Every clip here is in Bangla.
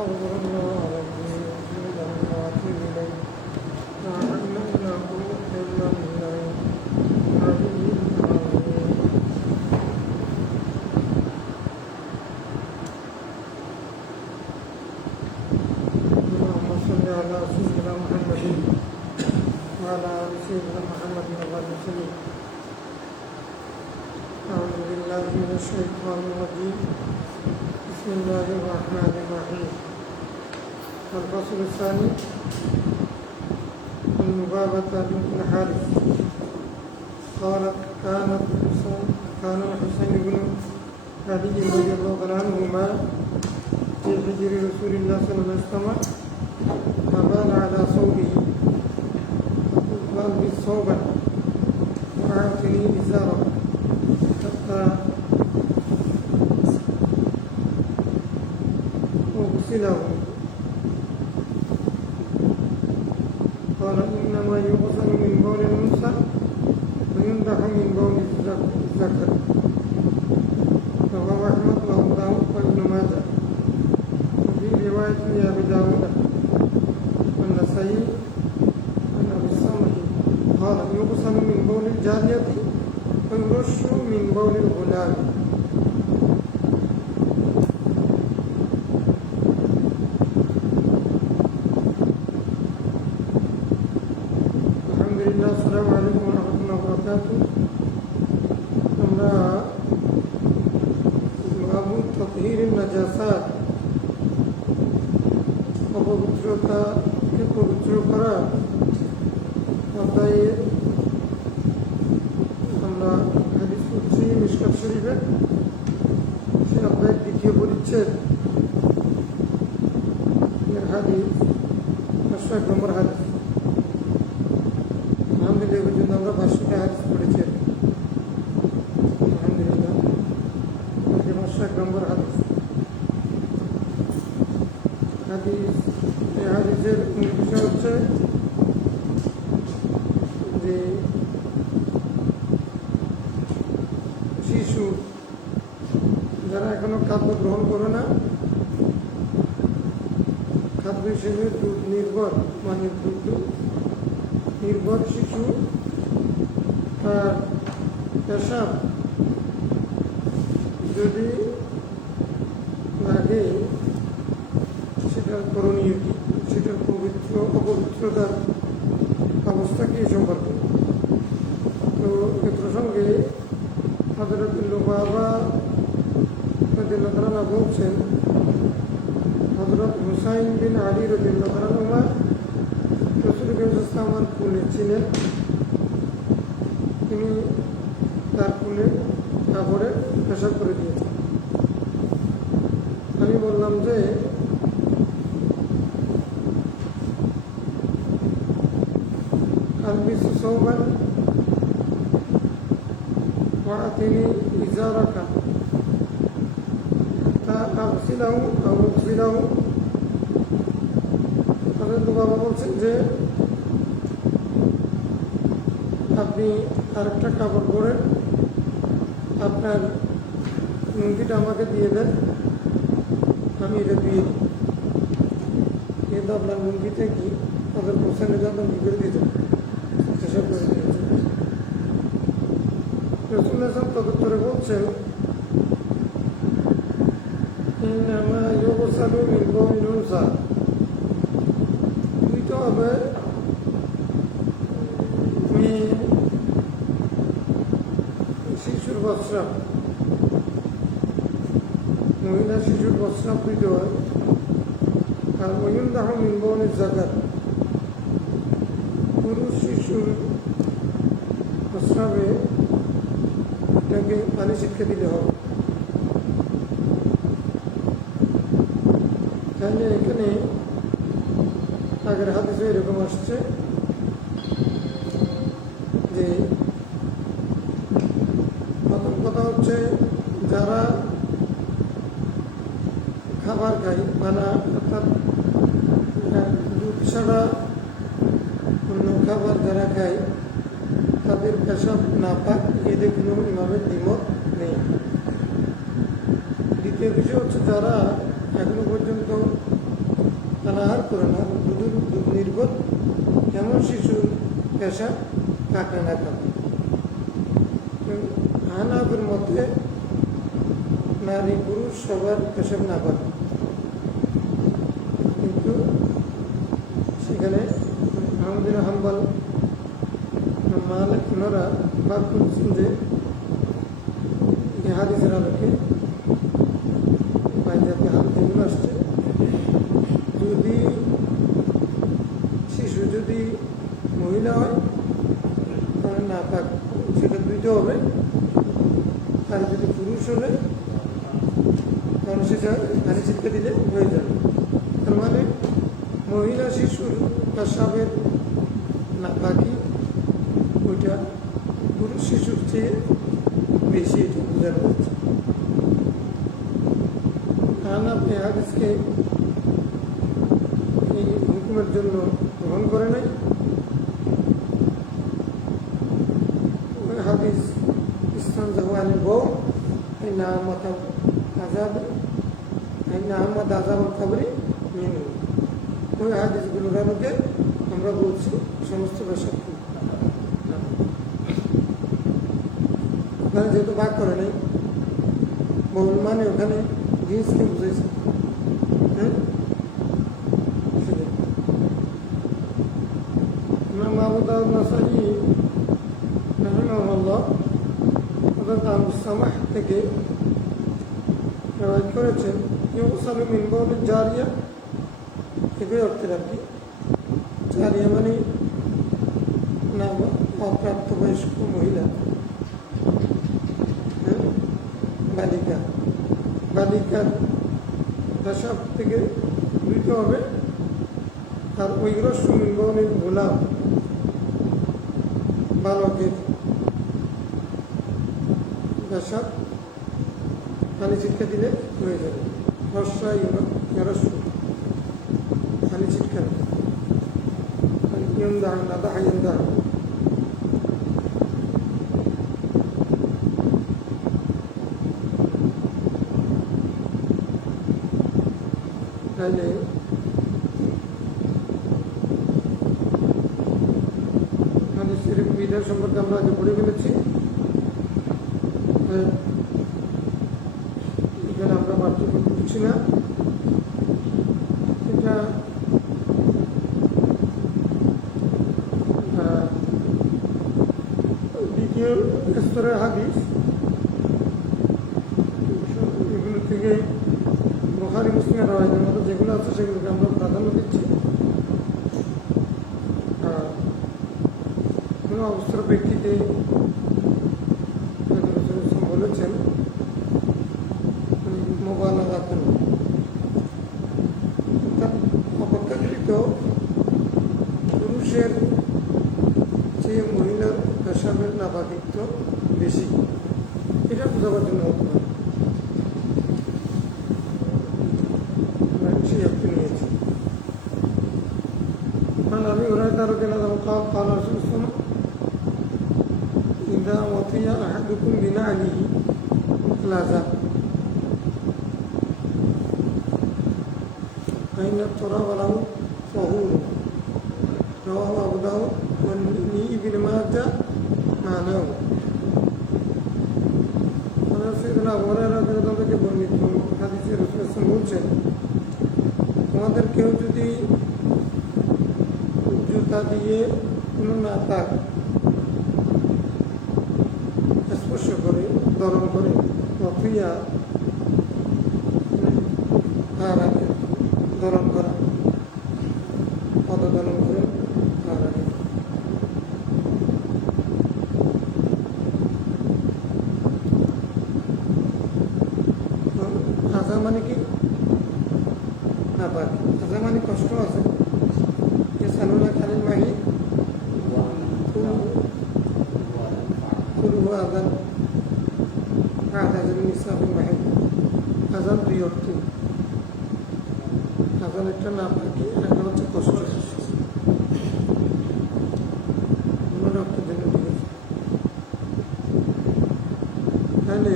أستغفر الله ربي وأتوب إليه إنه إلا بالله العلي العظيم. اللهم صل على سيدنا محمد وعلى آل سيدنا محمد وسلم. أعوذ بالله من الشيطان الرجيم. بسم الله الرحمن الرحيم. الفصل الثاني المبابة بن الحارث قالت كان الحسين بن علي رضي الله عنهما في حجر رسول الله صلى الله عليه وسلم فبال على ثوبه فقال بالثوبا وأعطني إزارا حتى أغسله. قال إنما يغسل من بول الأنثى وينضح من بول الذكر. رواه أحمد وأبو داود وابن ماجه. وفي رواية لأبي داود والنسائي عن أبي الصمت قال يغسل من بول الجارية ويرش من بول الغلام. আসসালামু আলাইকুম ওয়া রাহমাতুল্লাহি ওয়া বারাকাতুহু। আমরা বাবু তাতহীরিন নাজাসাত, অপবিত্রতাকে পবিত্র করা অধ্যায়ে আমরা হাদিস পড়ছি মিশকাত শরীফের। সে অধ্যায়ের দ্বিতীয় পরিচ্ছেদ হাদিস 101 নম্বর হাদিস। আলহামদুলিল্লাহ এই জন্য আমরা 500টা হাদিস পড়েছি। আলহামদুলিল্লাহ 101 নম্বর হাদিস। এই হাদিসের বিষয় হচ্ছে যে শিশু যারা এখনো খাদ্য গ্রহণ করে না, খাদ্য হিসেবে দুধ নির্ভর মানে দুধ নির্ভর শিশু তার পেশাব যদি লাগে সেটার করণীয় কি, সেটার অপবিত্রতার অবস্থা কি সম্পর্কে। তো এ প্রসঙ্গে হযরত লুবাবা রাদিয়াল্লাহু তাআলা বলছেন, হযরত হুসাইন বিন আলী রাদিয়াল্লাহু তাআলা আমার কুলে ছিলেন। তিনি তার কুলে কাপড়ে পেশাব করে দিয়েছেন। আমি বললাম যে আলবিস সৌবান ওয়াআতিনি ইজারাকা তা আগসিলাহু আও উগসিলাহু। বাবা বলছেন যে আপনি আরেকটা কাপড় পরে আপনার লুঙ্গিটা আমাকে দিয়ে দেন, আমি এটা দিয়ে দিই। কিন্তু আপনার লুঙ্গিতে কি তাদের পোষণে যখন কি করে দিতেন সেসব করে দিয়েছেন। রাসূলুল্লাহ তদুত্তরে বলছেন ইন্নামা ইউগসালু মিন বাউলিল উনসা, ধুইতে হবে শিশুর প্রস্রাব, মহিলা শিশুর প্রস্রাব ধুইতে হয়। আর ওয়ুনদাহ মিন বাউলিল যাকার, পুরুষ শিশুর প্রস্রাবে এটাকে পানি ছিটকে দিতে হবে। তাহলে এখানে আগের হাদিসে এরকম আসছে যে প্রথম কথা হচ্ছে যারা খাবার খায় মানে অর্থাৎ দুধ ছাড়া অন্য খাবার যারা খায় তাদের পেশাব না পাক, এতে কোনো ইমামের দ্বিমত নেই। দ্বিতীয় বিষয় হচ্ছে যারা এখনো পর্যন্ত অনাহার করে না, দুধ নির্বোধ এমন শিশুর পেশা কাটে না কেন। হানাফের মধ্যে নারী পুরুষ সবার পেশাব না করে, কিন্তু সেখানে আহমদিন হাম্বল মালিক ওনারা বাদ করছেন যে হাদিসের আলোকে বাইজাতে হাদিস যেগুলো আসছে, যদি শিশু যদি মহিলা হয় তাহলে না পাক সেটা দুইটা হবে, আর যদি পুরুষ হলে তাহলে সেটা পানি ছিটকে দিলে হয়ে যাবে। তার মানে মহিলা শিশুর পেশাবের না পাকি ওইটা পুরুষ শিশুর চেয়ে বেশি, এটা বোঝা যাচ্ছে। আপনি হাদিসকে এই হুকুমের জন্য গ্রহণ করে নাই। ওই হাদিস ইসলাম জাহানের বউ এই না মাথা আজাব এই না আহমদ আজাব খাবরি মিনু, ওই হাদিসগুলোর আলোকে আমরা বলছি সমস্ত ভাষা ওখানে যেহেতু ভাগ করে নেই, বহুল মানে ওখানে জিনিসকে বুঝেছে। ইমাম আবু দাউদ নাসাই রাহিমাহুল্লাহ হযরত আবু সামাহ থেকে রিওয়ায়াত করেছেন, ইউসালু মিন বাউল জারিয়া, এবে অর্থের আর কি, জারিয়া মানে না অপ্রাপ্তবয়স্ক মহিলা, বালিকা, বালিকার পেশাব থেকে ধুইতে হবে। আর ওইগুলো সুমিনবনের গোলাপ বালকের পেশাব পানি ছিটকে দিলে হয়ে যাবে। রসা ইউরস পানি ছিটকানো দাঁড়ান না দাঁড়ান দাঁড়ান। তাহলে হাদিসের বিধান সম্পর্কে আমরা আগে পড়ে ফেলেছি, এখানে আমরা পার্থক্য করছি না। এটা দ্বিতীয় স্তরের হাদিস, এগুলো থেকে বুখারী মুসলিমের রাওয়ায়াতের মতো যেগুলো আছে সেগুলোকে আমরা প্রাধান্য দিচ্ছি। কোনো অবস্থার ব্যক্তিকে বলেছেন মোবাইলা করেন, তার অপেক্ষাকৃত পুরুষের চেয়ে মহিলার পেশাবের নাপাকিত্ব বেশি, এটা বোঝাবার জন্য হতে পারে সেই আপনি নিয়েছি। আমি ওরাই তারও কেনা দাম খাওয়া খাওয়া আসলাম ইন্দা মতিয়া আহাদুকুম বিনা আলিহি লাজা আইনা তোরা বালাউ ফহুর রাওয়াহু আবু দাউদ ওয়া ইবনে মাজাহ মানাহু। সাইয়েদনা আবু হুরায়রা রাদিয়াল্লাহু আনহু থেকে বর্ণিত হাদিসে রাসূল সাল্লাল্লাহু আলাইহি ওয়াসাল্লাম বলছেন, তোমাদের কেউ যদি জুতা দিয়ে কোনো নাতা স্পর্শ করে দরম করে অফিয়া তার আগে দরম করা, পদদলন করে তার আগে আজা মানে কি না পাক, আজা মানে কষ্ট আছে। সানুনা খালিল মাহি কুলু আজান আজান নিসাবুল মাহি, আজান দুই অর্থ, আজান একটা না পাকি, একটা হচ্ছে কষ্ট, অর্থের জন্য ঠিক আছে। তাহলে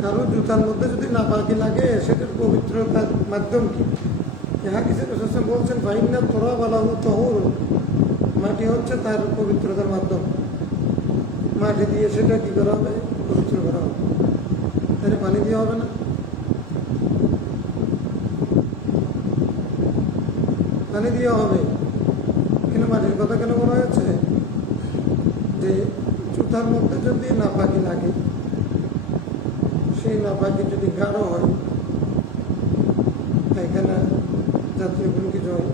কারো জুতার মধ্যে যদি না পাকি লাগে সেটার পবিত্রতার মাধ্যম কি? হাদিসে রাসূল বলছেন ফাইন্না তুরাবা লাহু তাহুর, মাটি হচ্ছে তার পবিত্রতার মাধ্যম। মাটি দিয়ে সেটা কি করা হবে? পবিত্র করা হবে। তাহলে পানি দিয়ে হবে না? পানি দিয়ে হবে। কিন্তু মাটির কথা কেন বলা হয়েছে? যে জুতার মধ্যে যদি নাপাকি লাগে, সেই নাপাকি যদি গাঢ় হয়, এখানে জাতীয় কোনো কিছু হয়,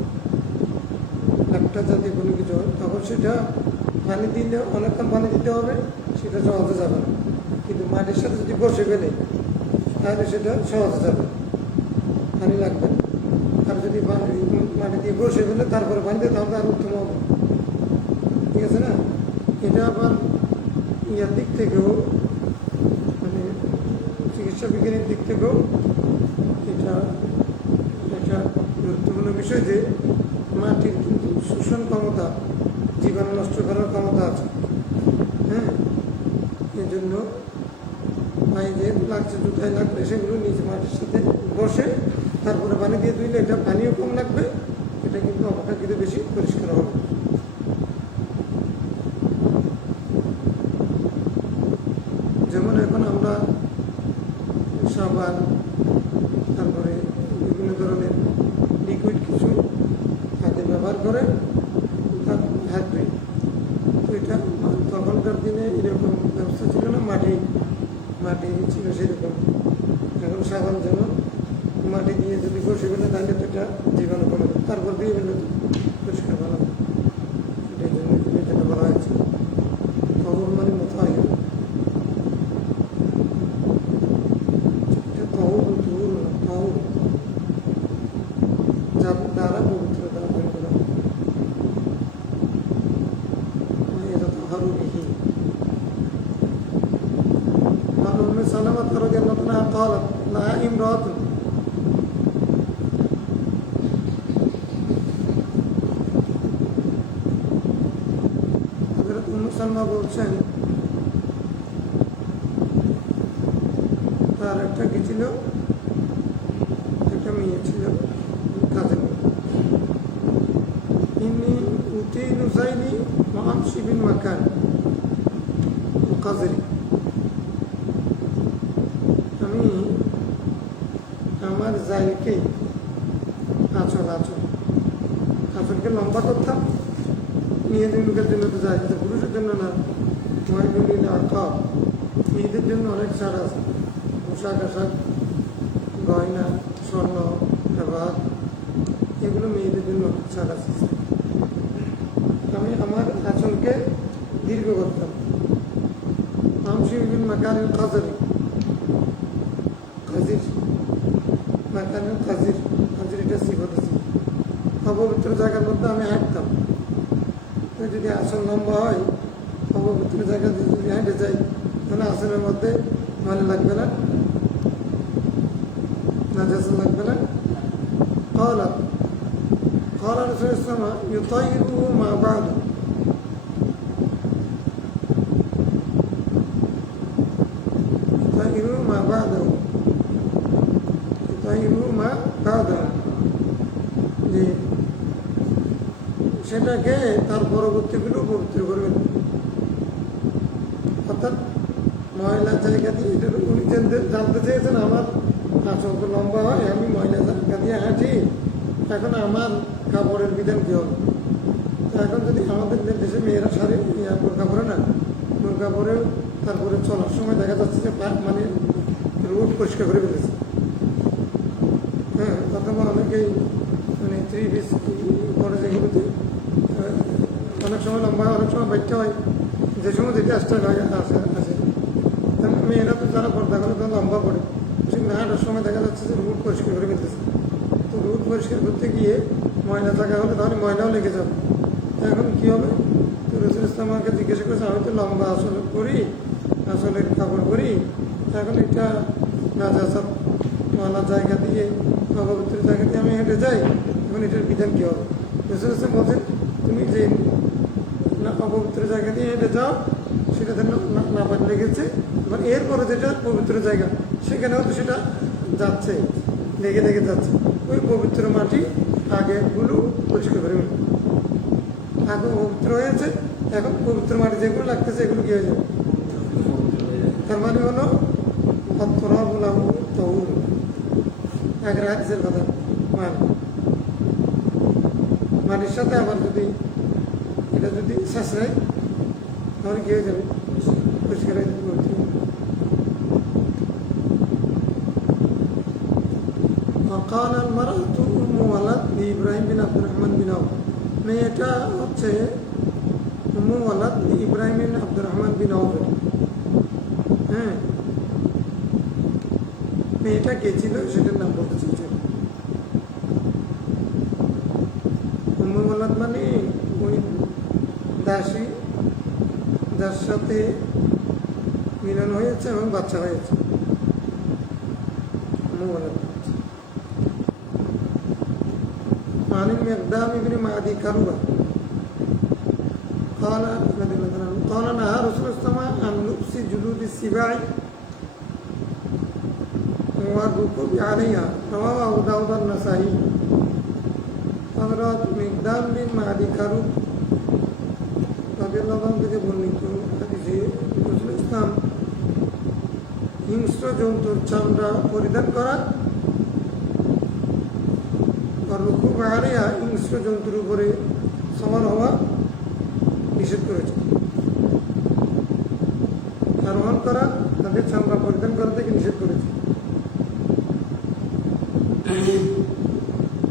একটা জাতীয় কোনো কিছু হয়, তখন সেটা পানি দিলে অনেকক্ষণ পানি দিতে হবে, সেটা সহজে যাবে না। কিন্তু মাটির সাথে যদি বসে গেলে তাহলে সেটা সহজে যাবে, পানি লাগবে না। আর যদি মাটি দিয়ে বসে গেলে তারপরে পানি দিয়ে তাহলে আর উত্তম হবে। ঠিক আছে না? এটা আবার ইয়ার দিক থেকেও, মানে চিকিৎসা বিজ্ঞানের দিক থেকেও এটা একটা গুরুত্বপূর্ণ বিষয় যে মাটির কিন্তু শোষণ ক্ষমতা, জীবাণু নষ্ট করার ক্ষমতা আছে। হ্যাঁ, এই জন্য পায়ে যে লাগছে, জুতায় লাগবে, সেগুলো নিচে মাটির সাথে বসে তারপরে পানি দিয়ে ধুইলে এটা পানিও কম লাগবে, এটা কিন্তু অপেক্ষাকৃত বেশি পরিষ্কার হবে। যেমন এখন আমরা সাবান, তারপরে বিভিন্ন ধরনের লিকুইড কিছু হাতে ব্যবহার করে তার হাত ধুই। তো এটা তখনকার দিনে এরকম ব্যবস্থা ছিল না, মাটি ছিল সেরকম। এখন সাবান যেমন মাটি দিয়ে যদি বসে গেলে তাহলে তো এটা জীবাণু কমে, তারপর দিয়ে গেলে পরিষ্কার ভালো। এটার জন্য এটা বলা হয়েছে খবর মানে মতো আগে দ্বারা পবিত্রতা অর্জন করা, এটা তো হারুবিহি। সালামাত রাদিয়াল্লাহু আনহা قالت لها امرأة হযরত উম্মে সালমা বলছেন তার একটা কি ছিল, একটা মেয়ে ছিল, কাজের মেয়ে। ইন্নি উতিনু যাইনি ওয়া আমশি বিল মাকান কাজেরি, আমি আমার জাইলকে আঁচলকে লম্বা করতাম, মেয়েদের লোকের জন্য তো যাই, পুরুষের জন্য না। মহিলা আকাব, মেয়েদের জন্য অনেক ছাড় আছে, পোশাক আশাক, গয়না, স্বর্ণ, ব্যবহার, এগুলো মেয়েদের জন্য ছাড় আছে। আমি আমার আঁচলকে দীর্ঘ করতাম। আমশি বিল মাকানিল কাজরি, এটা সিফত আছে। অপবিত্র জায়গার মধ্যে আমি হাঁটতাম। যদি আসল লম্বা হয়, অপবিত্র জায়গা যদি হেঁটে যাই, তাহলে আসলের মধ্যে ময়লা লাগবে না, নাজাসা লাগবে না। قال رسول الله صلى الله عليه وسلم يطيره ما بعده, যে সেটাকে তার পরবর্তীগুলো পবিত্র করবেন। অর্থাৎ ময়লা জায়গা দিয়ে, এটা উনি জানতে চেয়েছেন আমার আঁচল তো লম্বা হয়, আমি ময়লা জায়গা দিয়ে হাঁটি, এখন আমার কাপড়ের বিধান কী হবে? তো এখন যদি আমাদের দেশে মেয়েরা শাড়ি বোরকা পরে না, বোরকা পরে তারপরে চলার সময় দেখা যাচ্ছে যে মানে রোড পরিষ্কার করে ফেলেছে। হ্যাঁ, অথবা অনেকেই মানে 3 পিস পরে যেগুলোতে অনেক সময় লম্বা হয়, অনেক সময় বাচ্চা হয়, যে সময় যেটা স্টাইল হয় আছে। মেয়েরা তো যারা পর্দা করে তারা লম্বা পড়ে, সেখানে হাঁটার সময় দেখা যাচ্ছে যে রোড পরিষ্কার করে ফেলতেছে। তো রোড পরিষ্কার করতে গিয়ে ময়লা জায়গা হলে তাহলে ময়লাও লেগে যাবে। এখন কী হবে? তো রাসূল ইসলাম আমাকে জিজ্ঞাসা করেছে, আমি তো লম্বা আসলে করি, আসলে কাপড় করি, এখন এটা নাজাসাত ময়লা জায়গা দিয়ে, অপবিত্র জায়গা দিয়ে আমি হেঁটে যাই, এখন এটার বিধান কী হবে? রাসূল ইসলাম বলছেন, তুমি যে অপবিত্র জায়গা দিয়ে হেঁটে যাও, সেটাতে নাপাক লেগেছে, এবার এরপরে যেটা পবিত্র জায়গা, সেখানেও তো সেটা যাচ্ছে, লেগে যাচ্ছে। ওই পবিত্র মাটি আগেগুলো পরিষ্কার করে ফেলবে। আগে পবিত্র হয়েছে, এখন পবিত্র মাটি যেগুলো লাগতেছে এগুলো কি হয়ে যাবে? তার মানে হলো অত্তরাবুলাহু তহুর, আগের হাদিসের কথা মানে মাটির সাথে আবার যদি এটা যদি শেষরায় তাহলে কি হয়ে যাবে? পরিষ্কার হয়ে যাবে। وقال المرأة أم ولد لإبراهيم بن عبد الرحمن بن عوف, মেয়েটা হচ্ছে উম্মু ওয়ালাদ ইব্রাহিম বিন আব্দুর রহমান বিন আউফ। হ্যাঁ, মেয়েটা কে ছিল সেটার নাম বলতে চাইছে। উম্মু ওয়ালাদ মানে ওই দাসী যার সাথে মিলন হয়েছে এবং বাচ্চা হয়েছে, উম্মু ওয়ালাদ। عن المقدام بن معدي كربة قال رضي الله عنه قال نهى رسول الله صلى الله عليه وسلم عن لبس جلود السباع والركوب عليها, رواه أبو داود النسائي। হযরত মিকদাম বিন মাদি কারুব রাদিয়াল্লাহু আনহু থেকে বর্ণিত হাদিসে রাসূল ইসলাম হিংস্র জন্তুর চামড়া পরিধান করা আর রুকু আলাইহা হিংস্র জন্তুর উপরে সমান হওয়া নিষেধ করেছে। আরোহণ করা, তাদের চামড়া পরিধান করা থেকে নিষেধ করেছে।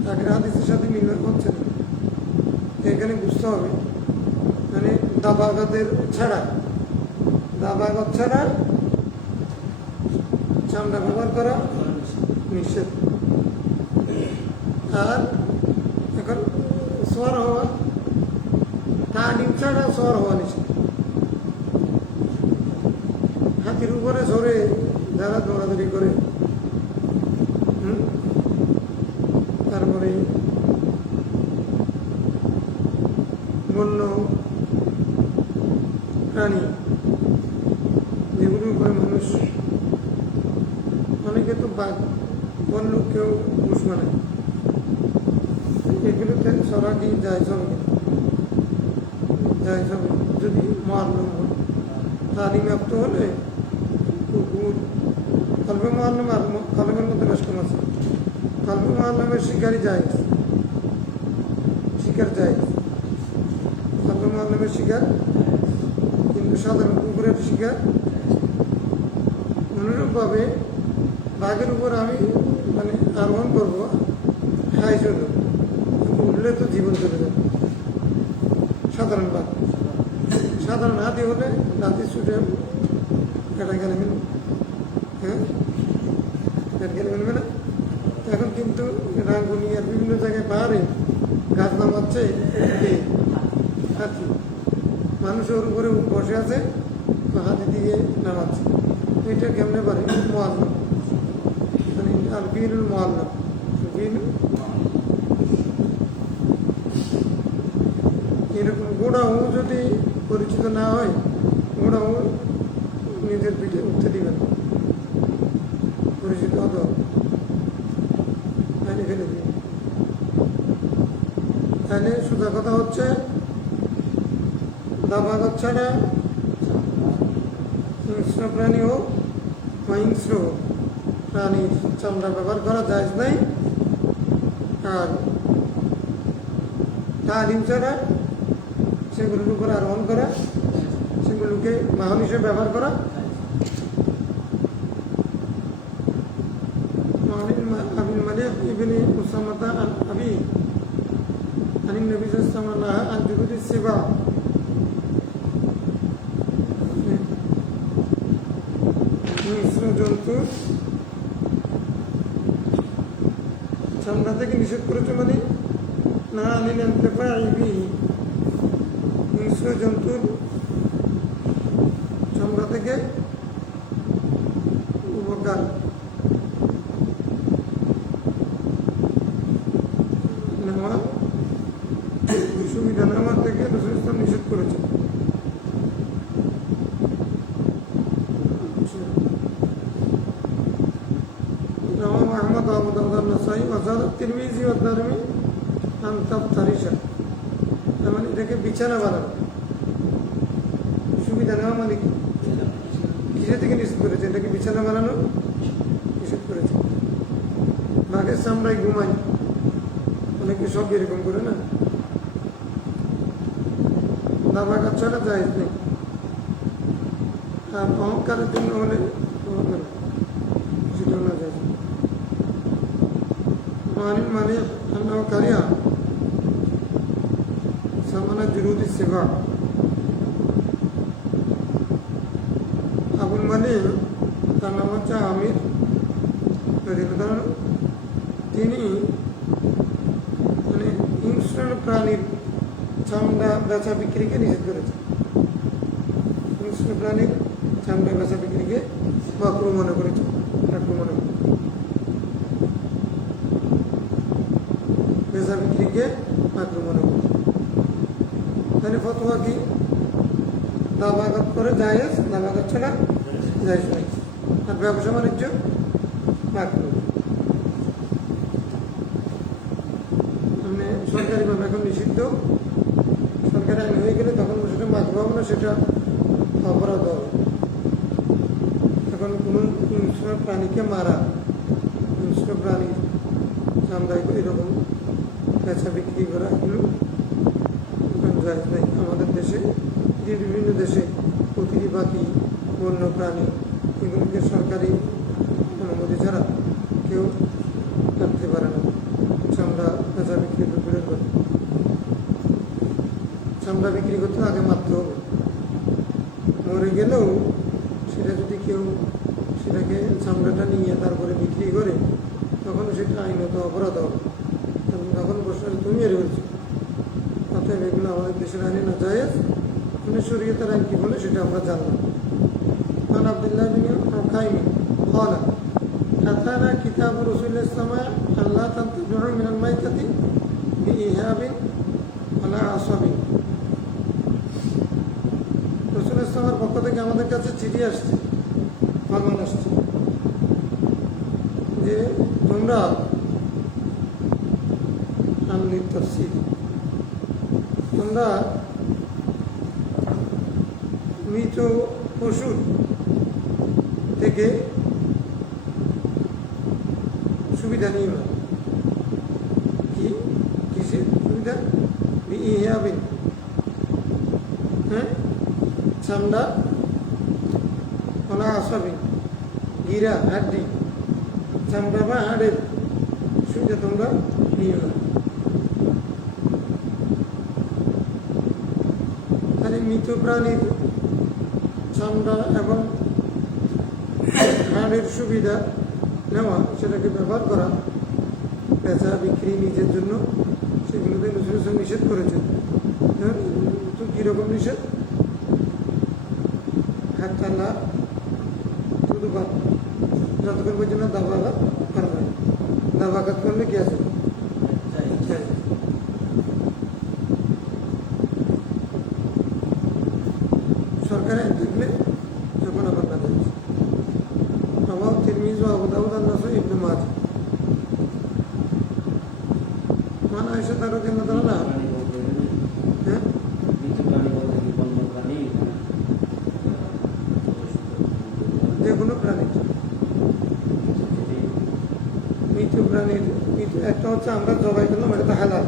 আগের হাদিসের সাথে মিল হচ্ছে না, এখানে বুঝতে হবে মানে দাবাগাতের ছাড়া, দাবাগত ছাড়া চামড়া ব্যবহার করা নিষেধ। আর এখন সোয়ার হওয়া, তালিম ছাড়া সোয়ার হওয়া নিষেধ। হাতির উপরে সরে যারা দৌড়াদৌড়ি করে, তারপরে বন্য প্রাণী যেগুলোর উপরে মানুষ, অনেকে তো বাঘ বন্য কেউ ঘুষ মানে, এগুলোতে সরাসরি যায় সঙ্গে যায় সঙ্গে যদি মহাল্লম হয়, তালিমাপ্ত হলে কুকুর কলবে মহাল্লম আর কলমের মধ্যে বেশ কম আছে। কলবে মহাল্লমের শিকারই যায়, শিকার যায়, কলবে মহাল্লমের শিকার, কিন্তু সাধারণ কুকুরের শিকার। অনুরূপভাবে বাঘের উপর আমি মানে আরোহণ করবো হাই জন্য, উঠলে তো জীবন চলে যাবে। সাধারণ বাঘ, সাধারণ হাতি হলে রাতে ছুটে কাটা গেলে মিলবে, হ্যাঁ গেলে মিলবে না। এখন কিন্তু রাঙ্গুনি আর বিভিন্ন জায়গায় পাহাড়ে গাছ নামাচ্ছে হাতি, মানুষের উপরে বসে আছে, হাতি দিয়ে নামাচ্ছে। এটা কেমনে পারে? মোয়াল্লাম মানে আর বিনুল মোয়াল্লাম, বিনু এরকম গোড়াও যদি পরিচিত না হয়, গোড়াও নিজের পিঠে উঠতে দিবে না, পরিচিত হতো আইনে ফেলে দিবে। তাহলে সোজা কথা হচ্ছে দাবাগত ছাড়া হিংস্র প্রাণী হোক বা হিংস্র প্রাণীর চামড়া ব্যবহার করা যায় নাই। আর তালিম ছাড়া সেগুলোর উপর আরোহণ করা, সেগুলোকে বাহন হিসেবে ব্যবহার করা। আবিল মালিক ইবনে উসামাতা আন আবি আন নবী সাল্লাল্লাহু আলাইহি ওয়াসাল্লাম আন জুলুদিস সিবা, হিংস্র জন্তুর চামড়া থেকে নিষেধ করেছে, মানে না আনিল আনতাফাইবি, হিংস্র জন্তুর চামড়া থেকে উপকার নেওয়া, সুবিধা নেওয়া থেকে রাসূল ইসলাম নিষেধ করেছে। رواه আহমদ আবু দাউদ আন-নাসাই ওয়া যাদ তিরমিজি ওয়া দারমি আন তাফতারিশা, তার মানে এটাকে বিছানা বানানো সুবিধা নেওয়া, মানে কি কিসের থেকে নিষেধ করেছে? এটাকে বিছানা বানানো নিষেধ করেছে। বাঘের চামড়ায় ঘুমাই, অনেকে সব এরকম করে না, দাবা কাছাটা জায়েজ নেই। আর অহংকারের জন্য হলে সেটাও না যায়। মানে আল্লাহ কারিয়া সামানা জুরুদি সেবা। আবুল মানে তার নাম হচ্ছে আমির, তিনি মানে হিংস্র প্রাণীর চামড়া বেচা বিক্রিকে নিষেধ করেছেন। হিংস্র প্রাণীর চামড়া বেচা বিক্রিকে মাকরুহ মনে করেছেন, বেচা বিক্রিকে মাকরুহ মনে করেছেন। তাহলে ফতোয়া কি? দাবাঘাত করে জায়েজ, দাবাঘাত ছাড়া জায়েজ নাই। আর ব্যবসা বাণিজ্য মাকরুহ। মানে সরকারিভাবে এখন নিষিদ্ধ, সরকারি আইন হয়ে গেলে তখন সেটা মাকরুহ হবে না, সেটা অপরাধ হবে। এখন কোনো হিংস্র প্রাণীকে মারা, হিংস্র প্রাণী চামড়ায় এরকম বেচা বিক্রি করা এগুলো জায়েজ নাই। আমাদের দেশে, বিভিন্ন দেশে প্রতিটি পাখি, বন্য প্রাণী এগুলোকে সরকারি অনুমতি ছাড়া কেউ কাটতে পারে না। চামড়া বেচা বিক্রি দূরের কথা, চামড়া বিক্রি করতে আগে মারতে হবে। মরে গেলেও সেটা যদি কেউ সেটাকে চামড়াটা নিয়ে তারপরে বিক্রি করে, তখন সেটা আইনত অপরাধ হবে। তখন প্রশ্ন তুমি এর হয়েছে। অতএব এগুলো আমাদের দেশের আইনে না জায়েজ। মানে শরীয়তের আইন কি বলে সেটা আমরা জানলাম। عن عبد الله بن عكيم قال أتانا كتاب رسول الله صلى الله عليه وسلم أن لا تنتفعوا من الميتة بإيهاب ولا عصب। রসুল ইসলামের পক্ষ থেকে আমাদের কাছে চিঠি আসছে, ফরমান আসছে যে তোমরা তোমরা মৃত পশুর থেকে সুবিধা নিও না। কি কিসের সুবিধা? ইহাবিন, হ্যাঁ, চামড়া, ওলা আসাবিন, গিরা, হাড্ডি, চামড়া বা হাড়ের সুবিধা তোমরা নিও না। তাহলে মৃত প্রাণীর চামড়া এবং হাড়ের সুবিধা নেওয়া, সেটাকে ব্যবহার করা বেচা বিক্রি নিজের জন্য, সেগুলোতে নিষেধ করেছেন। তো কীরকম নিষেধ? হাতটা না শুধু যতক্ষণ পর্যন্ত দাবাঘাত করা হয়। দাবাঘাত করলে কি আছে? সরকারি আইন থাকলে যখন আবার না যাচ্ছে। আমার তিরমিজি ওয়া আবু দাউদ আন-নাসাই ইবনে মাজাহ। মানে আয়েশা রাদিয়াল্লাহু তাআলা, হ্যাঁ, যে কোনো প্রাণী, মৃত প্রাণীর একটা হচ্ছে আমরা জবাই করলাম, এটা তো হালাল।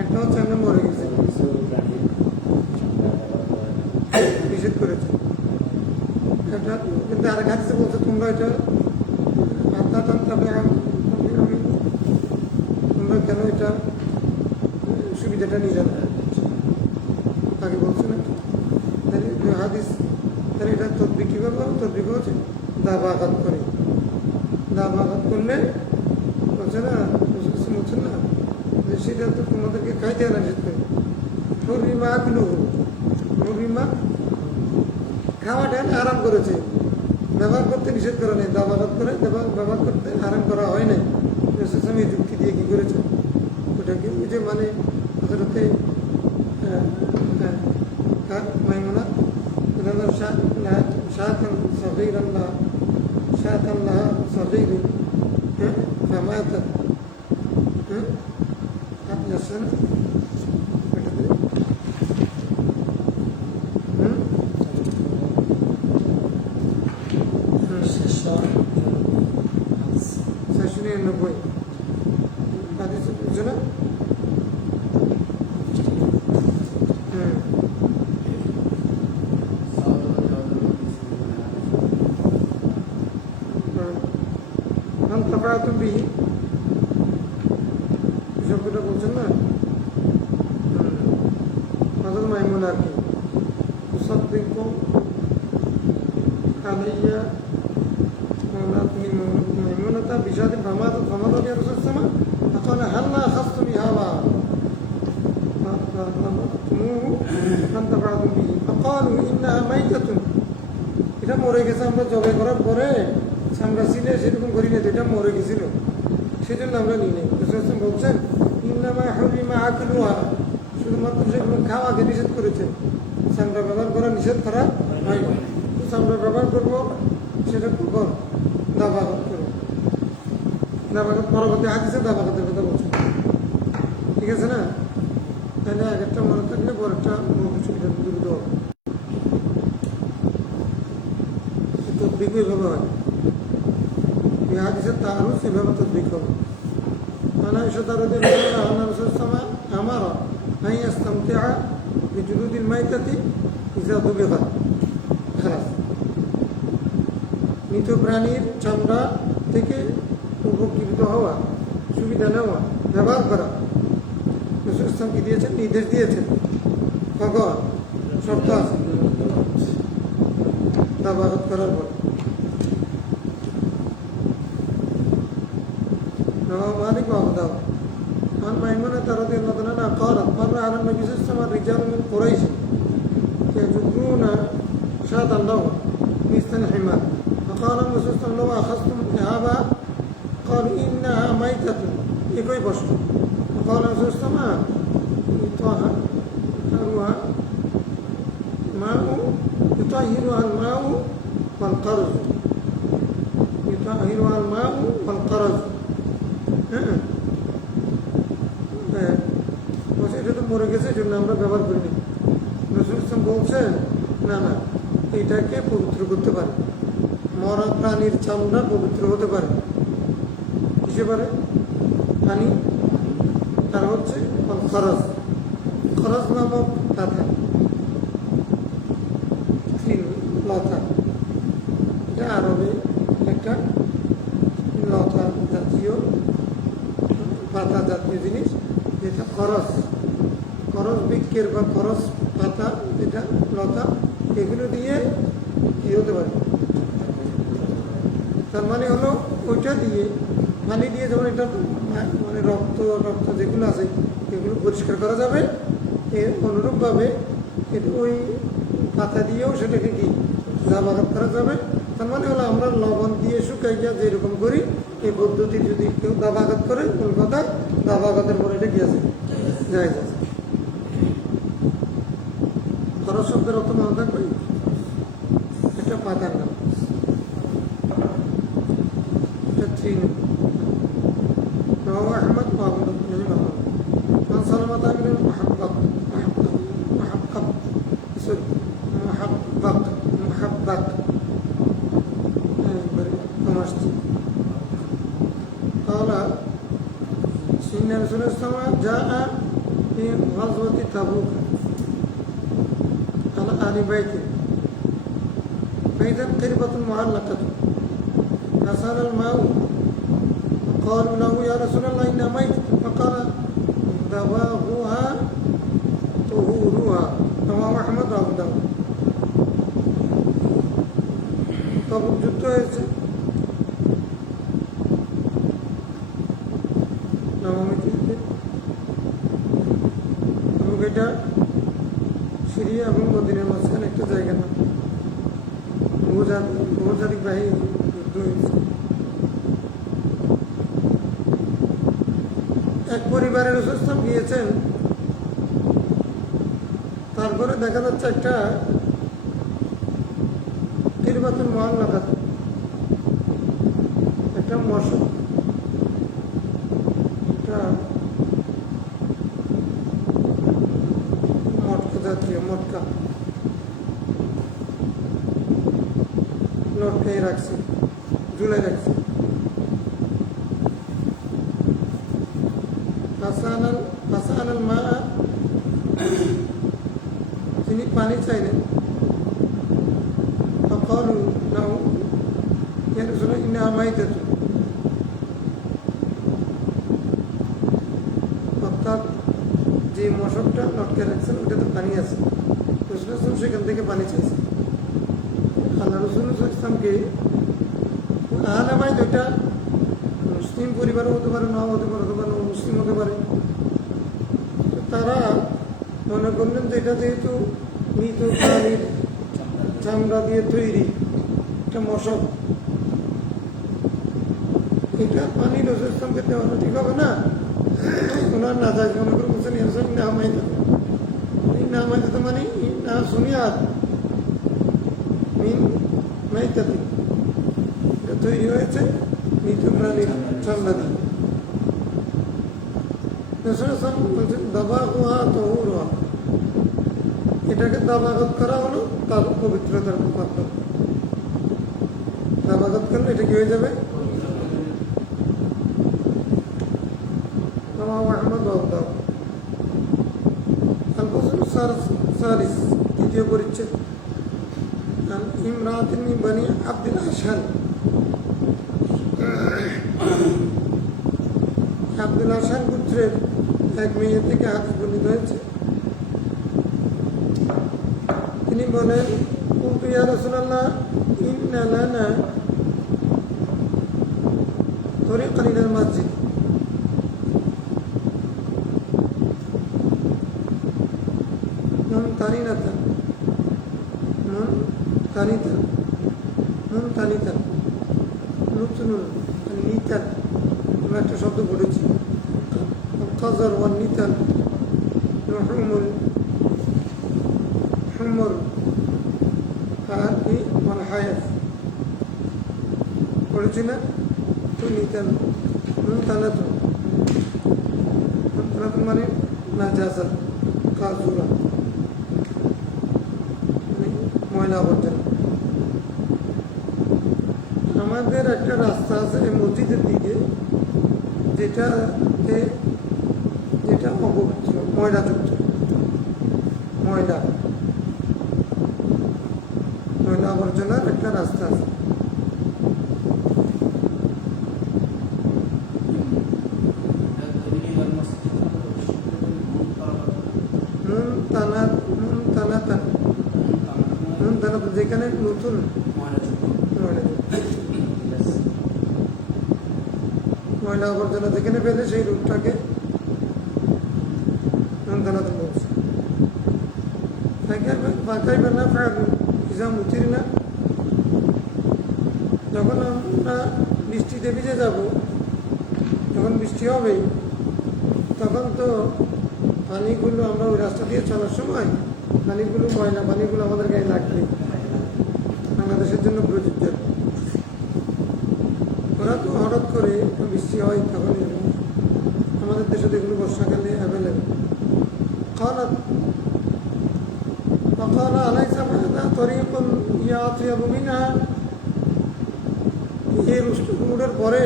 একটা হচ্ছে আমরা মরে গেছি, নিষেধ করেছে এটা। কিন্তু আরেক হাদিসে বলছে তোমরা এটা তোমরা কেন এটা সুবিধাটা নিয়ে যাবে তাকে বলছে না। তাহলে হাদিস, তাহলে এটা তদবির কীভাবে হবে? তদবির হচ্ছে দাবাঘাত করে। দাবাঘাত করলে বলছে না, বলছেন না যে সেটা তো তোমাদেরকে খাইতে আনা নিষেধ করে। হরিমা গুলো, হরিমা খাওয়াটা আরাম করেছে, ব্যবহার করতে নিষেধ করা নেই। দাবাঘাত করে ব্যবহার করতে আরাম করা হয় নাই। এই যুক্তি দিয়ে কী করেছে ওটাকে, ওই যে মানে হজরতে মাইমুনা শাহাতান সগীরান সগীর হ্যাঁ জামায়াত হ্যাঁ আপনি আসছেন এটাতে হুম 499 হাদিসে বুঝছে না أنتفعتم به শব্দটা বলছেন না হযরত মাইমুন আর কি تصدق علي ميمونة بشهادة فمضى بها رسول السماء فقال هلا أخذتم بهذا فلمقتموه فانتفعتم به فقالوا إنها ميتة এটা মরে গেছে আমরা জবাই করার পরে আমরা ছিলে সেরকম করি না এটা মরে গেছিল সেজন্য আমরা নিই নাই বলছেন ইন্নামা হুরিমা আকলুহা শুধুমাত্র সেগুলো খাওয়াকে নিষেধ করেছেন চামড়া ব্যবহার করা নিষেধ করা হয় না চামড়া ব্যবহার করবো সেটা কখন দাবাগত করবো দাবাগত পরবর্তী হাদিসে দাবাগতের কথা বলছেন ঠিক আছে না তাহলে এক একটা মনে থাকলে পরেরটা সুবিধা দ্রুত হবে তদ্বিক এভাবে হয় এই হাদিসের তারও সেভাবে তদ্বিক হবে أنا عائشة رضي الله عنها أن الرسول صلى الله عليه وسلم أمر أن يستمتع بجلود الميتة إذا ذبحت خلاص মৃত প্রাণীর চামড়া থেকে উপকৃত হওয়া সুবিধা নেওয়া ব্যবহার করা রাসূল ইসলাম কি দিয়েছেন নির্দেশ দিয়েছেন কখন শর্ত আছে দাবাগত করার পর رواه مالك وأبو داود عن ميمونة رضي الله عنها قالت مر على النبي صلى الله عليه وسلم رجال من قريش يجرون شاة له مثل الحمار فقال النبي صلى الله عليه وسلم لو أخذتم هذا قالوا إنها ميتة يكوي بشر فقال النبي صلى الله عليه وسلم يطهرها الماء والقرز يطهرها الماء والقرز হ্যাঁ বলছে এটা তো মরে গেছে এই জন্য আমরা ব্যবহার করিনি রাসূল ইসলাম বলছেন না না এটাকে পবিত্র করতে পারে মরা প্রাণীর চামড়া পবিত্র হতে পারে কিসে পারে পানি আর হচ্ছে খরচ খরচ নামক লতা লতা এটা আরবে একটা লতা জাতীয় পাতা জাতীয় জিনিস যেটা খরচ বৃক্ষের বা খরচ পাতা যেটা লতা এগুলো দিয়ে কি হতে পারে তার মানে হলো ওইটা দিয়ে পানি দিয়ে যেমন এটা মানে রক্ত যেগুলো আছে এগুলো পরিষ্কার করা যাবে এর অনুরূপভাবে ওই পাতা দিয়েও সেটাকে কি জাবাগত করা যাবে তার মানে হলো আমরা লবণ দিয়ে শুকাইয়া যেরকম করি এই পদ্ধতি যদি কেউ দাবাগত করে কোন কথা দাবাগতের পরে এটা কি আছে জায়েজ আছে খরচ শব্দের অর্থ মনে থাকবে একটা পাতার নাম এটা চিন আহমদ عن سلمة بن المحبق قال إن رسول الله صلى الله عليه وسلم جاء في غزوة تبوك على أهل بيته فإذا قربة معلقة فسال الماء قالوا له يا رسول الله إنها ميت فقال دواؤها طهورها رواه أحمد وأبو داود তবুক যুদ্ধ হয়েছে তবুক এটা সিরিয়া এবং মদিনার মাঝখানে একটা জায়গা না বহুজাতিক বাহিনী যুদ্ধ হয়েছে এক পরিবারের রাসূল গিয়েছেন তারপরে দেখা যাচ্ছে একটা কিরবাতুল মুআল্লাকাত একটা মশক জাতীয় মটকা লটকাই রাখছে, ঝুলাই রাখছে। ফাসানাল মা, তিনি পানি চাইলেন। فقالوا له يا رسول الله إنها ميتة, অর্থাৎ যে মশকটা লটকে রাখছেন ওটা তো পানি আছে। রসুল ইসলাম সেখান থেকে পানি চাইছে। আল্লাহ রসুল ইসলামকে আহলে বাইত ওইটা মুসলিম পরিবারও হতে পারে, নাও হতে পারে, অথবা মুসলিম হতে পারে। তারা মনে করলেন যে এটা যেহেতু মৃত প্রাণীর চামড়া দিয়ে তৈরি একটা মশক, এটা পানি রসুল ইসলামকে দেওয়ানো ঠিক হবে না। ওনার না যায় মনে করে বলছেন না মাইতে, না মাইতে তো মানে না শুনিয়াত মিন মাইতাতে, এটা তৈরি হয়েছে মৃত প্রাণীর চামড়া দিয়ে। রসুল ইসলাম বলছেন দাবা হুয়া তহুর হওয়া, এটাকে দাবাগত করা হলো তার পবিত্রতার মাধ্যমে। দাবাগত করলে এটা কি হয়ে যাবে? তৃতীয় পরিচ্ছেদ। ইমরাতিন মিন বনি আব্দুল আশহাল, আব্দুল আশহাল গোত্রের এক মেয়ে থেকে হাদিস বর্ণিত হয়েছে। তিনি বলেন কুনতু ইয়া রাসূলুল্লাহ ইন্না লানা তরিকান ইলাল মসজিদ, মুনতানিনাতান নতুন নিতান, আমরা একটা শব্দ পড়েছি কাজার ওয়ান নিতান হুমুল হুমর আর কি ওয়াল হায়াস পড়েছি না? তো নিতান মুনতানাতুন মানে নাজাসাত কাজুরা, মানে ময়লা আবর্জনা। আমাদের একটা রাস্তা আছে এই মসজিদের দিকে, যেটা অপবিত্র, ময়লাযুক্ত, ময়লা আবর্জনার একটা রাস্তা আছে। যেখানে নতুন ময়লা আবর্জনা যেখানে ফেলে সেই রূপটাকে মুনতানাতুন বলছে। যখন আমরা বৃষ্টিতে ভিজে যাব, যখন বৃষ্টি হবে তখন তো পানিগুলো আমরা ওই রাস্তা দিয়ে চলার সময় পানিগুলো ময়লা পানিগুলো আমাদের গায়ে লাগবে, বাংলাদেশের জন্য প্রযোজ্য। ওরা তো হঠাৎ করে বৃষ্টি হয় তখন আমাদের দেশে এগুলো বর্ষাকালে অ্যাভেলেবেল। فقال أليس هذا طريق يطيب منها, এই রোডের পরে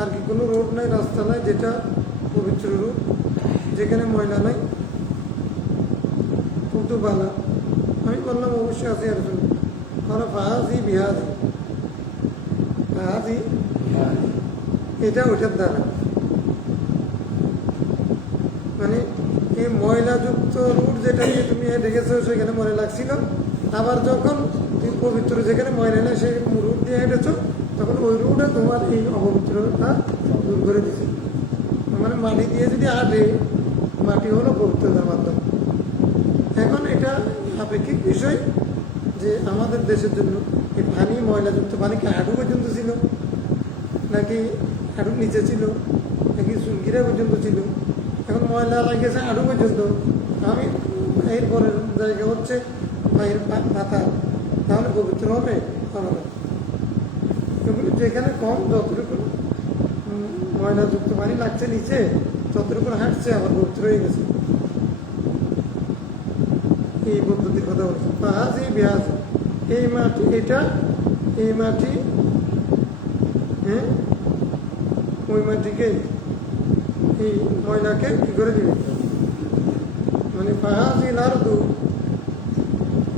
আর কি কোনো রোড নাই, রাস্তা নাই যেটা পবিত্র রোড, যেখানে ময়লা নাই? কিন্তু বালা, আমি বললাম অবশ্যই আছে। আর জন্য ফাহাজি বিহাজি, ফাহাজি এটা ওইটার দ্বারা, মানে এই ময়লাযুক্ত রুট যেটা নিয়ে তুমি দেখেছো সেখানে ময়লা লাগছিল, আবার যখন তুমি পবিত্র যেখানে ময়লা নেই সেই রুট দিয়ে হেঁটেছো তখন ওই রুটে তোমার এই অপবিত্রতা দূর করে দিচ্ছে। মানে মাটি দিয়ে যদি হাঁটে, মাটি হলো পবিত্রতার মাধ্যমে। এখন এটা আপেক্ষিক বিষয় যে আমাদের দেশের জন্য এই পানি ময়লাযুক্ত পানি কি হাঁটু পর্যন্ত ছিল, নাকি হাঁটুর নিচে ছিল, নাকি চুলকিরা পর্যন্ত ছিল? এখন ময়লা লাগিয়েছে হাঁটু পর্যন্ত, আমি এরপরের জায়গা হচ্ছে পায়ের পাতা, তাহলে পবিত্র হবে? হবে না। এগুলো যেখানে কম, যতটুকু ময়লাযুক্ত পানি লাগছে নিচে ততটুকু হাঁটছে আবার পবিত্র হয়ে গেছে। এই পদ্ধতির কথা বলছে। ফাহাজি বিহাজি, এই মাটি, এটা এই মাটি, হ্যাঁ, ওই মাটিকে, এই ময়লাকে কি করে দিবে, মানে ফাহাজি লারদু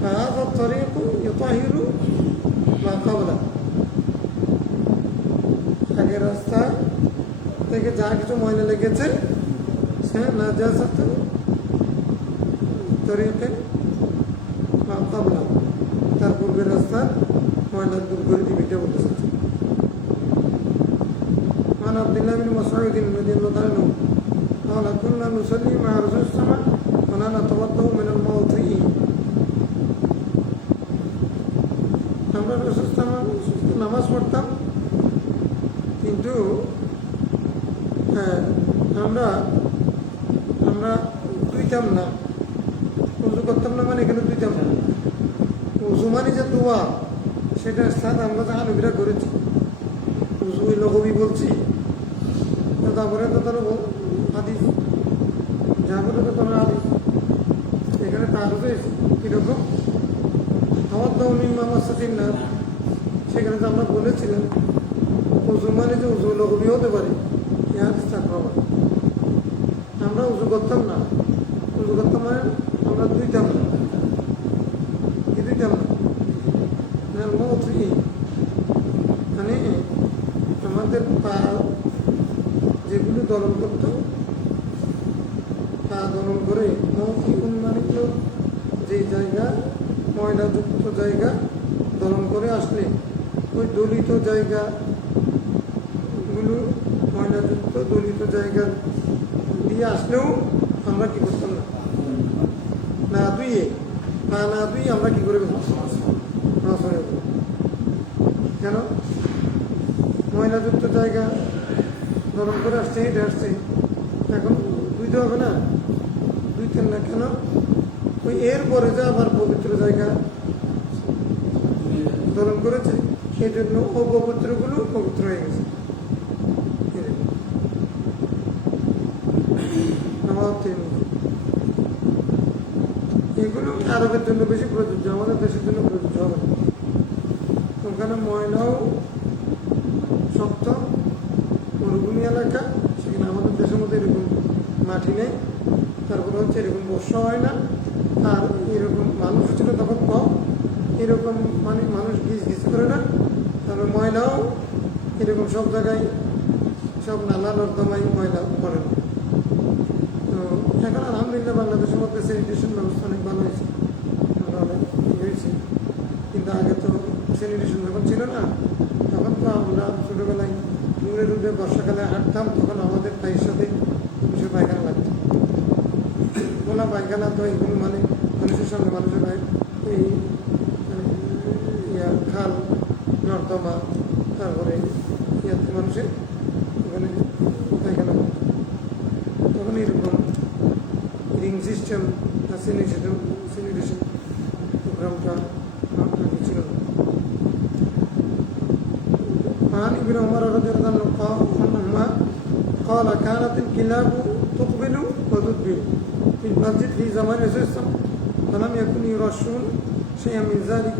ফাহাজা তরিকু ইউতাহিরু মা কাবলা, আগের রাস্তা থেকে যা কিছু ময়লা লেগেছে সে নাজাসাত তরিকে মা কাবলা, তার পূর্বের রাস্তা ময়লা দূর করে দিবে, এটা বলতে চাচ্ছে। عن عبد الله بن مسعود رضي الله عنه قال كنا نصلي مع رسول الله ولا نتوضا من الموضع, আমরা নামাজ পড়তাম কিন্তু আমরা আমরা দুইতাম না, উজু করতাম না, মানে এখানে দুইতাম না, উজু মানে যে দোয়া সেটা স্থান আমরা যা হানফিরা করেছি, উজু লগবি বলছি, তারপরে তো তারা হাদিস, যারপরে তো তারা হাদিস, এখানে তার হয়েছে কীরকম আমার দৌমিন মামার সাথে না, সেখানে তো আমরা বলেছিলাম উজু মানে যে উজু লগবি হতে পারে, এ হাদিস থাকবে আবার। আমরা উজু করতাম না, উজু করতাম মানে আমরা দুইতাম না, কি দুইতাম না, মানে আমাদের পা যেগুলো দলন করত, পা দলন করে মানে যে জায়গা ময়লাযুক্ত জায়গা দলন করে আসলে ওই দলিত জায়গাগুলো, ময়লাযুক্ত দলিত জায়গা দিয়ে আসলেও আমরা কি করতাম না, না ধুয়ে আমরা কি করে কেন ময়লাযুক্ত জায়গা দলন করে আসছে, হেঁটে আসছে, এখন ধুইতে হবে না, ধুইতেন না কেন, ওই এরপরে যে আবার পবিত্র জায়গা দলন করেছে, সেই জন্য অপবিত্রগুলো পবিত্র হয়ে গেছে। এগুলো আরবের জন্য বেশি প্রযোজ্য, আমাদের দেশের জন্য প্রযোজ্য হবে না। ওখানে ময়লাও শক্ত, মরুভূমি এলাকা, সেখানে আমাদের দেশের মধ্যে এরকম মাটি নেই, তারপরে হচ্ছে এরকম বর্ষা হয় না, আর এরকম মানুষ ছিল তখন কম, এরকম মানে মানুষ ঘিস করে না, তারপরে ময়লাও এরকম সব জায়গায়, সব নালা নর্দমায় ময়লা পড়ে না। তো এখন আলহামদুলিল্লাহ বাংলাদেশের মধ্যে স্যানিটেশন ব্যবস্থা অনেক ভালো হয়েছে, আমরা অনেক হয়েছে, কিন্তু আগে তো স্যানিটেশন যখন ছিল না, তখন তো আমরা ছোটোবেলায় দূরে দূরে বর্ষাকালে হাঁটতাম, তখন আমাদের পায়ের সাথে মানুষের পায়খানা লাগতো, ওলা পায়খানা তো এগুলো মানে মানুষের সঙ্গে মানুষের এই খাল নর্দমা, তারপরে ইয়াতে মানুষের ওখানে পায়খানা, তখন এরকম রিং সিস্টেম আর স্যানিটেশন প্রোগ্রামটা ছিল না। عن ابن عمر رضي الله عنهما قال كانت الكلاب تقبل وتدبر في المسجد في زمان رسول الله فلم يكن يرشون شيئا من ذلك.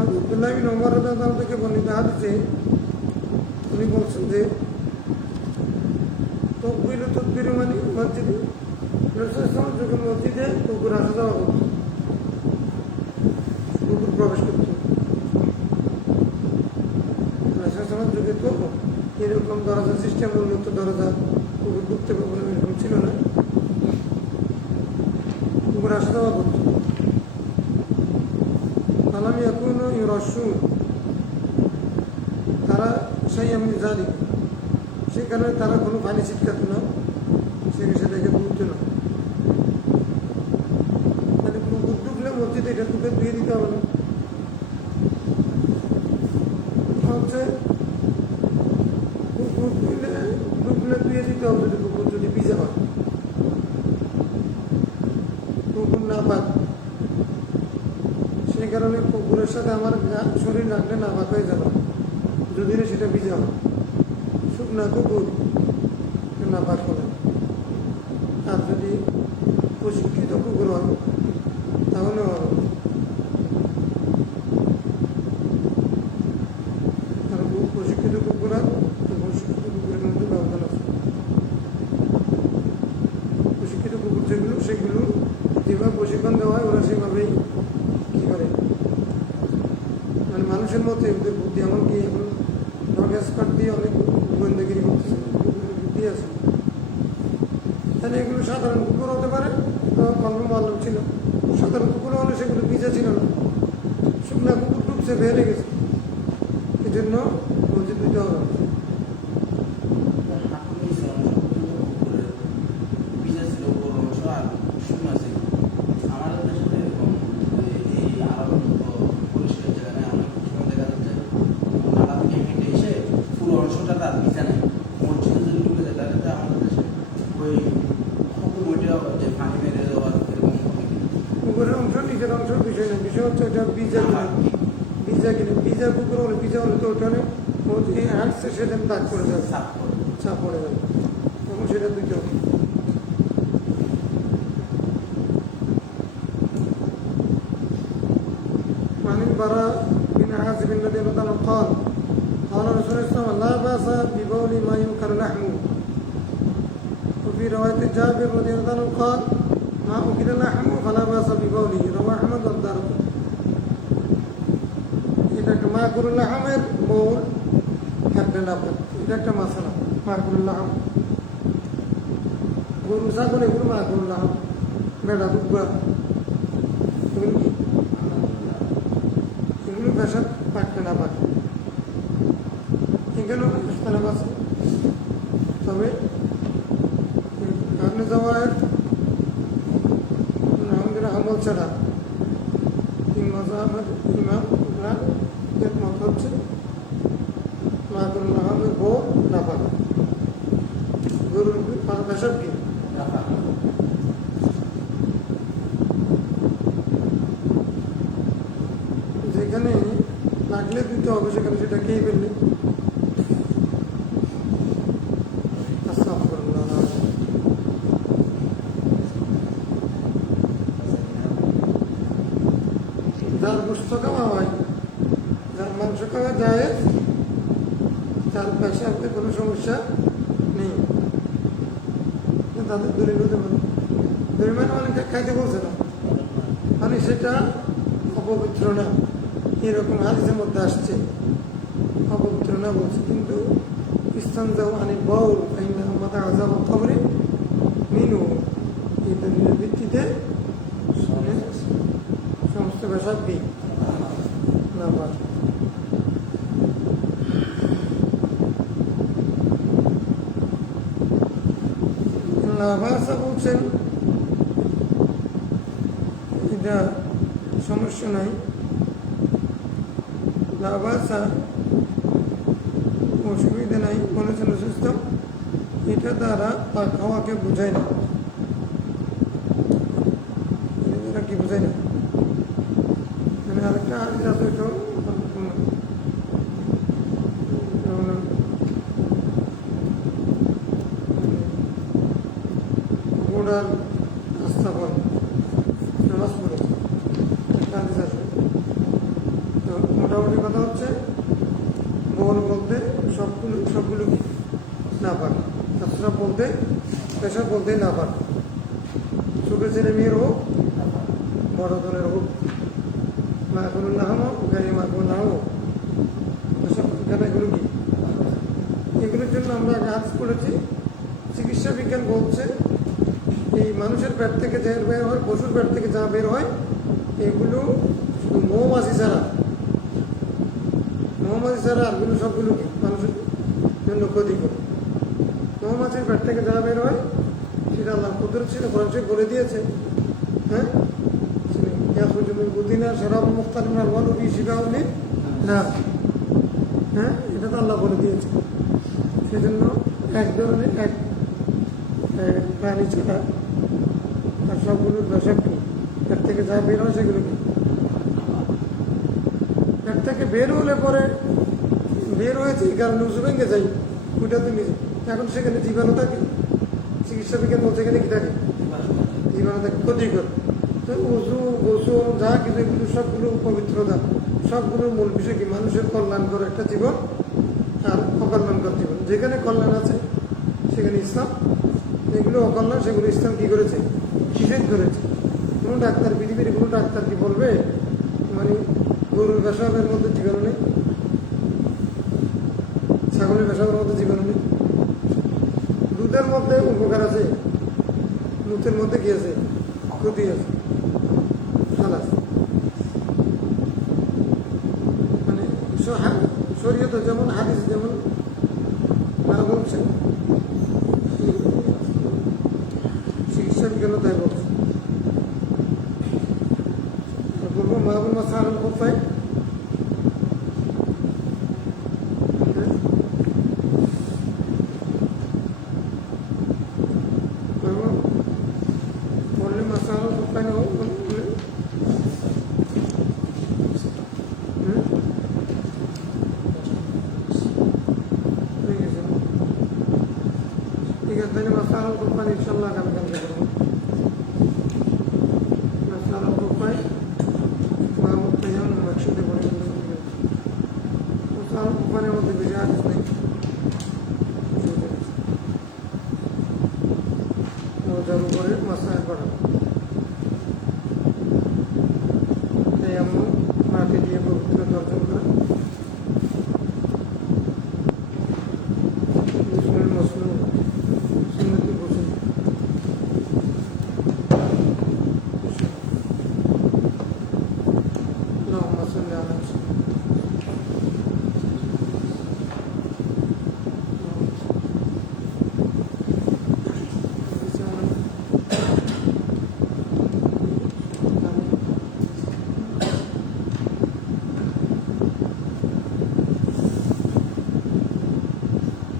আব্দুল্লাহ বিন ওমর রাদিয়াল্লাহু আনহু থেকে বর্ণিত হাদিসে উনি বলছেন যে তকবির মানে মসজিদে রাসূলুল্লাহ যখন মসজিদে কুকুর আসা যাওয়া করত, কুকুর প্রবেশ করত, রাসূলুল্লাহ যুগে তো এরকম দরজা সিস্টেম, উন্নত দরজা, কুকুর ঢুকতে পারবে না এরকম ছিল না, কুকুর আসা যাওয়া করত। আলাম ইয়াকুনু ইউরাশু, তারা সেই আমি জানি, সেই কারণে তারা কোনো পানি ছিটকাত না, সেটাকে বুঝতো না, মানে কুকুর ঢুকলে মসজিদে এটা ঢুকে ধুয়ে দিতে হবে না, হচ্ছে কুকুর ঢুকলে ধুয়ে দিতে হবে, যদি কুকুর যদি ভিজে হয়, কুকুর না পাক, সেই কারণে কুকুরের সাথে আমার শরীর রাখলে না পাক হয়ে যাবে, যদি না সেটা ভিজা হয়, শুকনা কুকুর না পাক হবে। মানুষের মতো এদের বুদ্ধি, এমনকি এখন ডগ স্কট দিয়ে অনেক গোয়েন্দাগিরি করতেছে, বুদ্ধি আছে। তাহলে এগুলো সাধারণ কুকুর হতে পারে, তো মালুম মালুম ছিল। সাধারণ কুকুর হলে সেগুলো ভিজা ছিল না, শুকনা কুকুর টুকছে বেড়ে গেছে, এই জন্য বলছে দুইটা হবে। কুকুরের অংশ নিজের অংশের বিষয় না, বিষয় হচ্ছে ওটা বীজা কুকুর হলে বীজা হলে তো ওখানে হাঁটছে সেটা দাগ পড়ে যাবে, ছাপ পড়ে যাবে, তখন সেটা দুইটা হবে। عن البراء بن عازب رضي الله عنه قال قال رسول الله صلى الله عليه وسلم لا بأس ببول ما ينكر لحمه. وفي رواية جابر رضي الله عنه قال ما أكل لحمه فلا بأس ببوله. رواه أحمد والدارمي. এটা একটা মাকুরুল আহমের বউল একটা লাফাত, এটা একটা মশলা। মাকুরুল আহম গরু ছাগল এগুলো মাকুরুল আহম, বেড়া দুব্বা এগুলো পেশাব পাকতে না পারে, এখানেও ইখতিলাফ আছে। তবে কারণে যাওয়ার আমাদের আমল ছাড়া ইমামরা মত হচ্ছে মাকুরুল আহমের বউ না পারে, গরুর পেশাব কি যেখানে লাগলে দিতে হবে সেখানে সেটা খেয়ে ফেললে যার গোস্ত খাওয়া হয়, যার মাংস খাওয়া যায়, তার পেশাবে কোনো সমস্যা নেই, তাদের দূরে হতে পারে। দূরে মানে অনেকে খাইতে বলছে না, মানে সেটা অপবিত্র না, এরকম হাদিসের মধ্যে আসছে, অপবিত্র না বলছে। কিন্তু ইস্তানজাউ আনিল বাউল ফাইন্না মাতা আযাব কবরে মিনু, এই দলিলের ভিত্তিতে সমস্ত পেশাব কি না পারে। ভাষা বলছেন এটা সমস্যা নাই, ভাষা অসুবিধা নাই বলেছেন সুস্থ, এটা দ্বারা পাক খাওয়াকে বোঝায় না। এটা কি বোঝায় না, মানে আরেকটা আছে তো গোড়ার আস্থাপন নামাজ পড়েছে, তো মোটামুটি কথা হচ্ছে বল বলতে সবগুলো কি না পারে, আশ্রা বলতে পেশা বলতে না পারে, ছোট ছেলে মেয়ের হোক বড় ধরনের হোক, মাকুরুল আহম হোক গাড়ি মাকুরুল আহম হোক, এগুলো কি, এগুলোর জন্য আমরা কাজ করেছি। চিকিৎসা বিজ্ঞান বলছে এই মানুষের পেট থেকে যা বের হয়, পশুর পেট থেকে যা বের হয়, এগুলো শুধু মৌমাছি ছাড়া আরগুলো সবগুলো কি মানুষের জন্য ক্ষতিকর। মৌমাছির পেট থেকে যা বের হয় সেটা আল্লাহ কুদরত ছিল, মানুষে বলে দিয়েছে। হ্যাঁ, বুদ্ধিনা সেরাব মুক্তার ওয়ালুবি শিকাউলি না, হ্যাঁ, এটা তো আল্লাহ বলে দিয়েছে। সেজন্য এক ধরনের এক প্রাণী ছাড়া আর সবগুলোর পেশাব কি, এর থেকে যা বের হয় সেগুলো কি, এর থেকে বের হলে পরে বের হয়েছে এই কারণে উঁচু ভেঙে যাই, ওইটা তুমি এখন সেখানে জীবাণু থাকে, চিকিৎসা বিজ্ঞান বলছে এখানে কি থাকে, জীবাণু থাকে, ক্ষতিকর। তো উঁচু গোসল যা কিছু এগুলো সবগুলো পবিত্রতা, সবগুলোর মূল বিষয় কি মানুষের কল্যাণকর একটা জীবন আর অকল্যাণকর জীবন। যেখানে কল্যাণ আছে সেখানে ইসলাম, এগুলো অকল্যাণ সেগুলো ইসলাম কি করেছে, নিষেধ করেছে। কোনো ডাক্তার, পৃথিবীর কোনো ডাক্তার কি বলবে মানে গরুর পেশাবের মধ্যে জীবাণু নেই, ছাগলের পেশাবের মধ্যে জীবাণু নেই, দুধের মধ্যে উপকার আছে, মুখের মধ্যে কি আছে, ক্ষতি আছে, খালাস। মানে শরীয়তে যেমন, হাদিস যেমন তারা বলছে, চিকিৎসা বিজ্ঞান তাই বলছে। বলবো মাহবুল মাসা আলম কোথায় বললে মাসা আলম কোথায় না বললে ঠিক আছে, ঠিক আছে, তাহলে মাসা আলম কোম্পানি ইনশাল্লাহ আগামীকালকে করবো। মাসা আলম কোম্পানি মাহমুদ তাইয়াম একসাথে পড়ে মাসা আলম কোম্পানির মধ্যে বেশি হাদিস নেই, জরুরি করে মাসা করা।